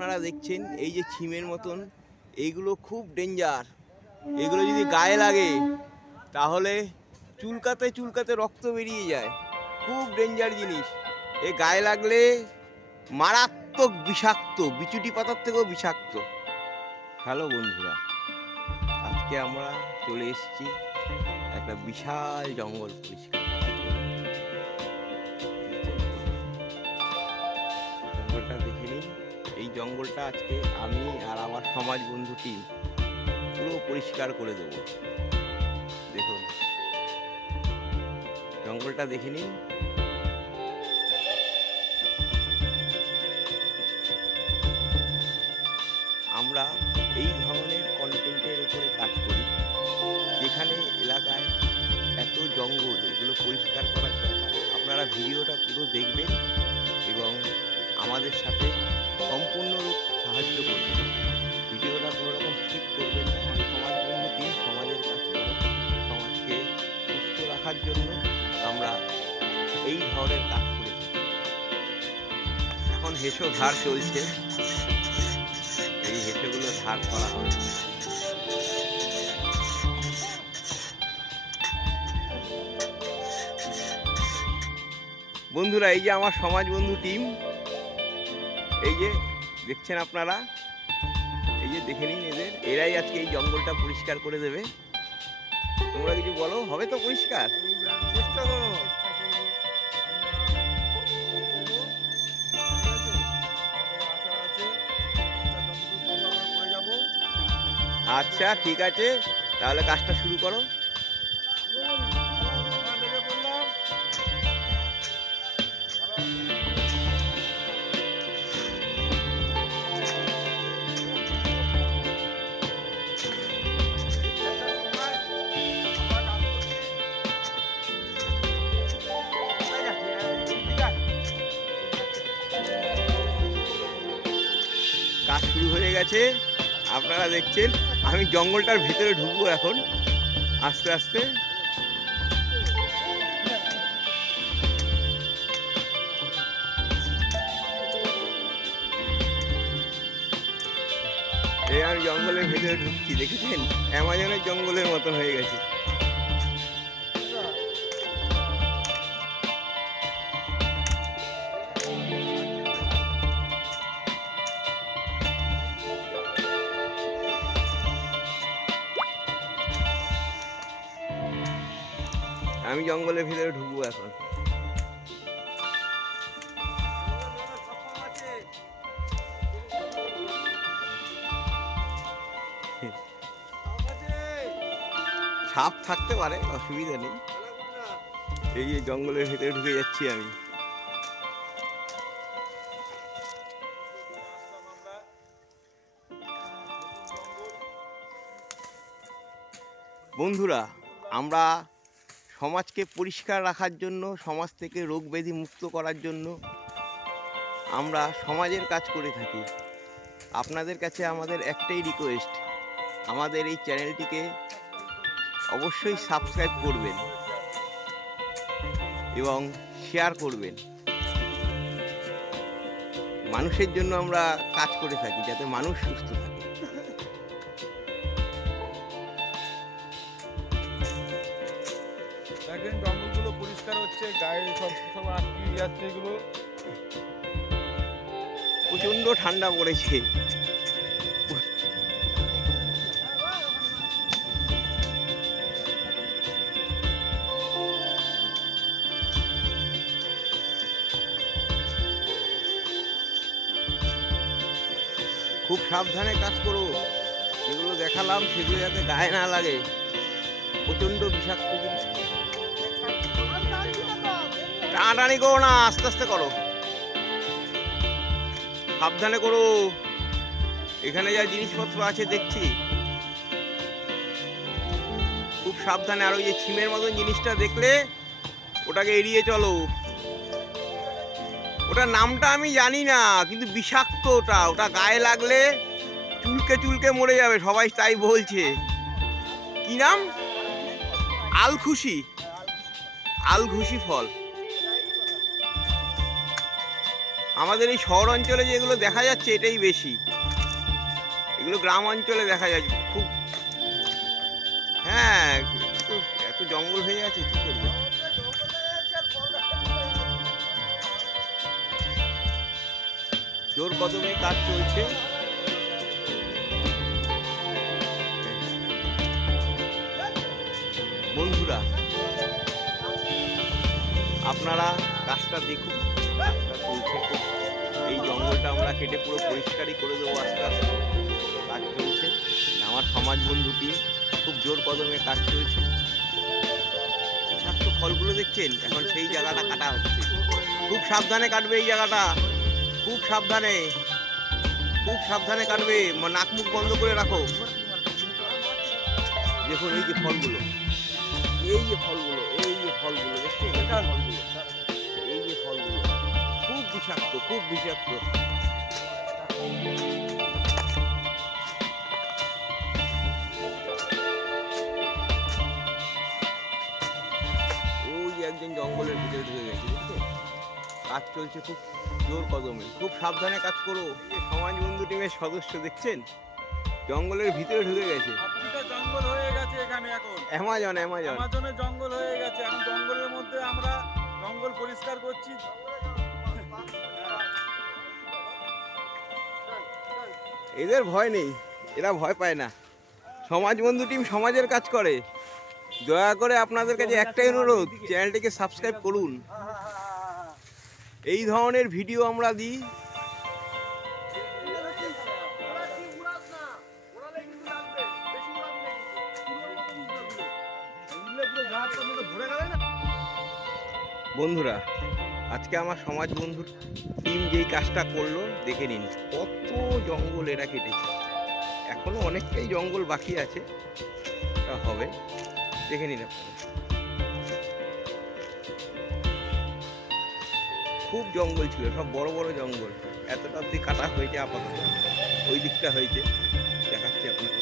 আপনারা দেখছেন এই যে ছিমের মতন, এইগুলো খুব ডেঞ্জার। এগুলো যদি গায়ে লাগে তাহলে চুলকাতে চুলকাতে রক্ত বেরিয়ে যায়। খুব ডেঞ্জার জিনিস। এ গায়ে লাগলে মারাত্মক বিষাক্ত, বিচুটি পাতার থেকেও বিষাক্ত। হ্যালো বন্ধুরা, আজকে আমরা চলে এসেছি একটা বিশাল জঙ্গল পরিষ্কার করার জন্য। জঙ্গলটা দেখে নিন। এই জঙ্গলটা আজকে আমি আর আমার সমাজ বন্ধু টিম পুরো পরিষ্কার করে দেব। দেখুন জঙ্গলটা দেখে নিন। আমরা এই ধরনের কন্টেন্টের উপরে কাজ করি, যেখানে এলাকায় এত জঙ্গল, এগুলো পরিষ্কার করার দরকার। আপনারা ভিডিওটা পুরো দেখবেন এবং আমাদের সাথে সম্পূর্ণরূপ সাহায্য করবেন। ভিডিওটা কোনো রকম স্কিপ করবেন না। সমাজ বন্ধু টিম সমাজের কাজ করে, সমাজকে সুস্থ রাখার জন্য আমরা এই ধরনের কাজ করে থাকি। এখন হেসো ধার চলছে, এই হেসেগুলো ধার করা হবে। বন্ধুরা, এই যে আমার সমাজ বন্ধু টিম, এই যে দেখছেন আপনারা, এই যে দেখে নিন এরাই আজকে এই জঙ্গলটা পরিষ্কার করে দেবে। তোমরা কিছু বলো, হবে তো পরিষ্কার? আচ্ছা ঠিক আছে, তাহলে কাজটা শুরু করো। কাজ শুরু হয়ে গেছে, আপনারা দেখছেন। আমি জঙ্গলটার ভিতরে ঢুকবো এখন আস্তে আস্তে। এই আমি জঙ্গলের ভিতরে ঢুকছি, দেখেছেন? অ্যামাজনের জঙ্গলের মতন হয়ে গেছে। আমি জঙ্গলের ভিতরে ঢুকবো এখন। সাপ থাকতে পারে, অসুবিধা নেই। এই যে জঙ্গলের ভিতরে ঢুকে যাচ্ছি আমি। বন্ধুরা, আমরা সমাজকে পরিষ্কার রাখার জন্য, সমাজ থেকে রোগ ব্যাধি মুক্ত করার জন্য আমরা সমাজের কাজ করে থাকি। আপনাদের কাছে আমাদের একটাই রিকোয়েস্ট, আমাদের এই চ্যানেলটিকে অবশ্যই সাবস্ক্রাইব করবেন এবং শেয়ার করবেন। মানুষের জন্য আমরা কাজ করে থাকি, যাতে মানুষ সুস্থ থাকে। দেখেন জঙ্গলগুলো পরিষ্কার হচ্ছে, গায়ে সব আটকে যাচ্ছে। এগুলো প্রচন্ড ঠান্ডা পড়েছে। খুব সাবধানে কাজ করো। যেগুলো দেখালাম সেগুলো যাতে গায়ে না লাগে। প্রচন্ড বিষাক্ত জিনিস। টানাটানি করো না, আস্তে আস্তে করো, সাবধানে করো। এখানে যা জিনিসপত্র আছে দেখছি, খুব সাবধানে। আর ওই যে ছিমের মতন জিনিসটা দেখলে ওটাকে এড়িয়ে চলো। ওটার নামটা আমি জানি না, কিন্তু বিষাক্ত ওটা। ওটা গায়ে লাগলে চুলকে চুলকে মরে যাবে, সবাই তাই বলছে। কি নাম? আলখুশি, আলখুশি ফল। আমাদের এই শহর অঞ্চলে যেগুলো দেখা যাচ্ছে এটাই বেশি, এগুলো গ্রাম অঞ্চলে দেখা যায় খুব। হ্যাঁ, কিন্তু এত জঙ্গল হয়ে আছে কি করবে। জোর কদমে কাজ চলছে। বন্ধুরা, আপনারা কাজটা দেখুন, কাজটা চলছে। এই জঙ্গলটা আমরা কেটে পুরো পরিষ্কারই করে দেবো আস্তে আস্তে। কাজ চলছে, আমার সমাজ বন্ধু টিম খুব জোর কদমে কাজ চলছে। বিষাক্ত ফলগুলো দেখছেন, এখন সেই জায়গাটা কাটা হচ্ছে। খুব সাবধানে কাটবে এই জায়গাটা, খুব সাবধানে, খুব সাবধানে কাটবে। নাক মুখ বন্ধ করে রাখো। দেখুন এই যে ফলগুলো, এই যে ফলগুলো, এই যে ফলগুলো দেখছেন, এই ফলগুলো, এই যে ফলগুলো খুব বিষাক্ত, খুব বিষাক্ত। ওই একজন জঙ্গলের ভিতরে ঢুকে গেছে, দেখছেন? কাজ চলছে খুব জোর কদমে, খুব সাবধানে কাজ করো। সমাজ বন্ধু টিমের সদস্য দেখছেন জঙ্গলের ভিতরে ঢুকে গেছে। আফ্রিকা জঙ্গল হয়ে গেছে এখানে এখন। অ্যামাজন, অ্যামাজনের জঙ্গল হয়ে গেছে এখন। জঙ্গলের মধ্যে আমরা জঙ্গল পরিষ্কার করছি। এদের ভয় নেই, এরা ভয় পায় না। সমাজ বন্ধু টিম সমাজের কাজ করে। দয়া করে আপনাদের কাছে একটাই অনুরোধ, চ্যানেলটিকে সাবস্ক্রাইব করুন। এই ধরনের ভিডিও আমরা দিই। বন্ধুরা, আজকে আমার সমাজ বন্ধুর টিম যেই কাজটা করলো দেখে নিন, কত জঙ্গল এরা কেটেছে। এখনো অনেকটাই জঙ্গল বাকি আছে, তা হবে, দেখে নিন আপনারা। খুব জঙ্গল ছিল, সব বড় বড় জঙ্গল। এতটা অব্দি কাটা হয়েছে, আপাতত ওই দিকটা হয়েছে, দেখাচ্ছি আপনাকে।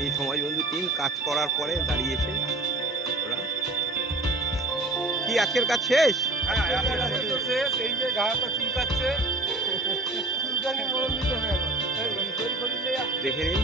এই সমাজ বন্ধু টিম কাজ করার পরে দাঁড়িয়েছে ওরা। কি আজকের কাজ শেষ? শেষ। এই যে গাছটা চুলকাচ্ছে, দেখে নিন।